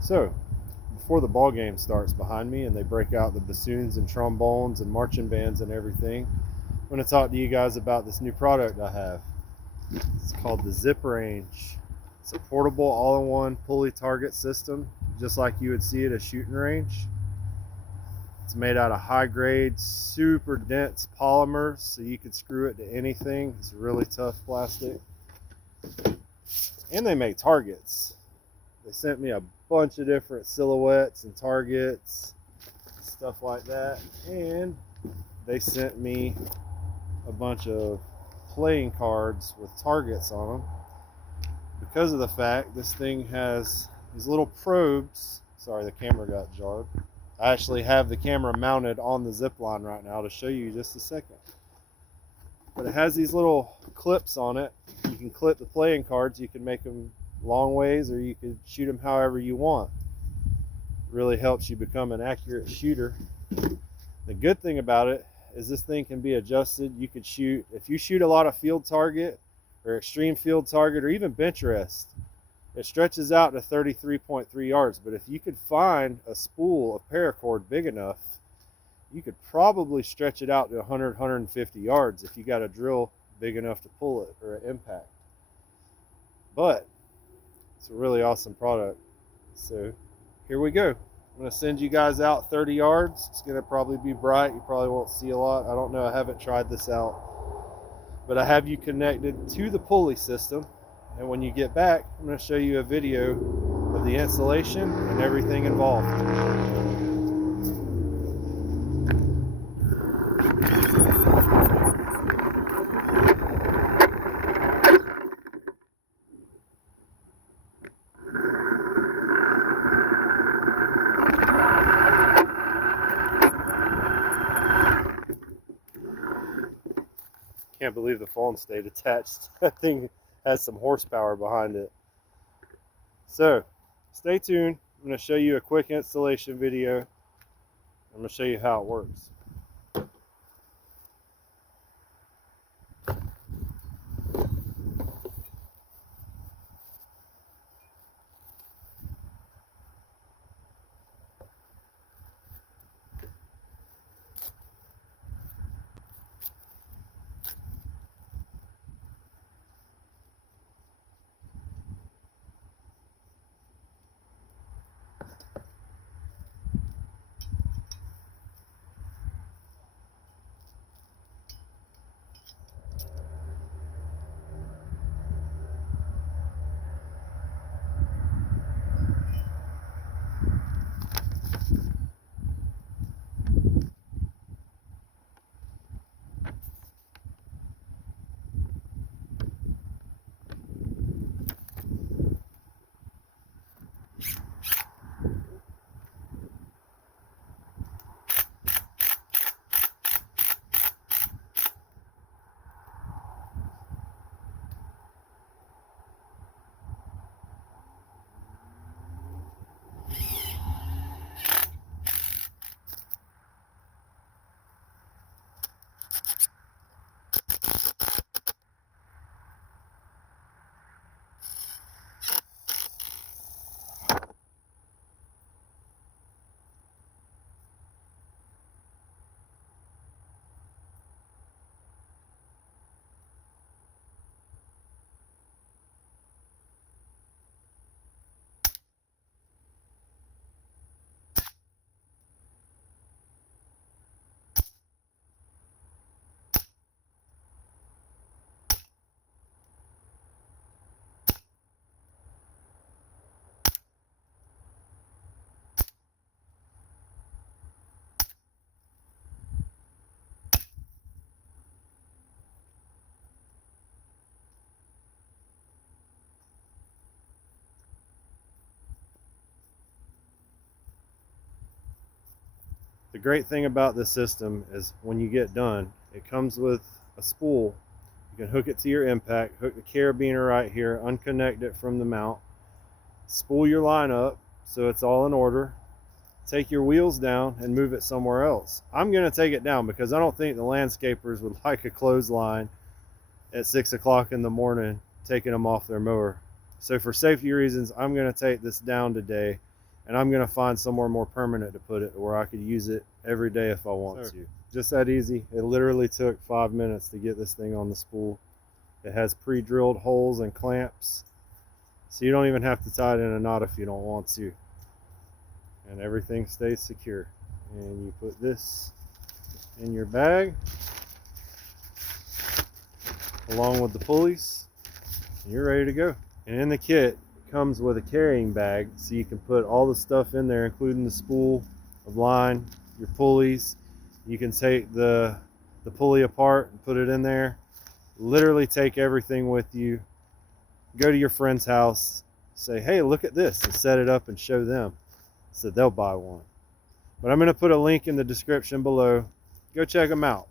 So, before the ball game starts behind me and they break out the bassoons and trombones and marching bands and everything, I'm going to talk to you guys about this new product I have. It's called the Zip Range. It's a portable all-in-one pulley target system, just like you would see at a shooting range. It's made out of high-grade, super dense polymer, so you can screw it to anything. It's really tough plastic. And they make targets. They sent me a bunch of different silhouettes and targets, stuff like that. And they sent me a bunch of playing cards with targets on them. Because of the fact this thing has these little probes. Sorry, the camera got jarred. I actually have the camera mounted on the zip line right now to show you just a second. But it has these little clips on it. You can clip the playing cards. You can make them long ways, or you could shoot them however you want. It really helps you become an accurate shooter. The good thing about it is this thing can be adjusted. You could shoot, if you shoot a lot of field target or extreme field target or even bench rest, it stretches out to 33.3 yards. But if you could find a spool of paracord big enough, you could probably stretch it out to 100, 150 yards if you got a drill big enough to pull it or an impact. But it's a really awesome product. So here we go. I'm going to send you guys out 30 yards. It's going to probably be bright. You probably won't see a lot. I don't know. I haven't tried this out. But I have you connected to the pulley system. And when you get back, I'm going to show you a video of the installation and everything involved. Can't believe the phone stayed attached. That thing has some horsepower behind it. So stay tuned. I'm going to show you a quick installation video. I'm going to show you how it works. The great thing about this system is when you get done, it comes with a spool. You can hook it to your impact, hook the carabiner right here, unconnect it from the mount, spool your line up so it's all in order, take your wheels down and move it somewhere else. I'm going to take it down because I don't think the landscapers would like a clothesline at 6 o'clock in the morning taking them off their mower. So for safety reasons, I'm going to take this down today and I'm going to find somewhere more permanent to put it where I could use it every day if I want to. Just that easy. It literally took 5 minutes to get this thing on the spool. It has pre-drilled holes and clamps, so you don't even have to tie it in a knot if you don't want to, and everything stays secure. And you put this in your bag along with the pulleys, and you're ready to go. And in the kit comes with a carrying bag, so you can put all the stuff in there, including the spool of line, your pulleys. You can take the pulley apart and put it in there. Literally take everything with you. Go to your friend's house, say, hey, look at this, and set it up and show them, so they'll buy one. But I'm going to put a link in the description below. Go check them out.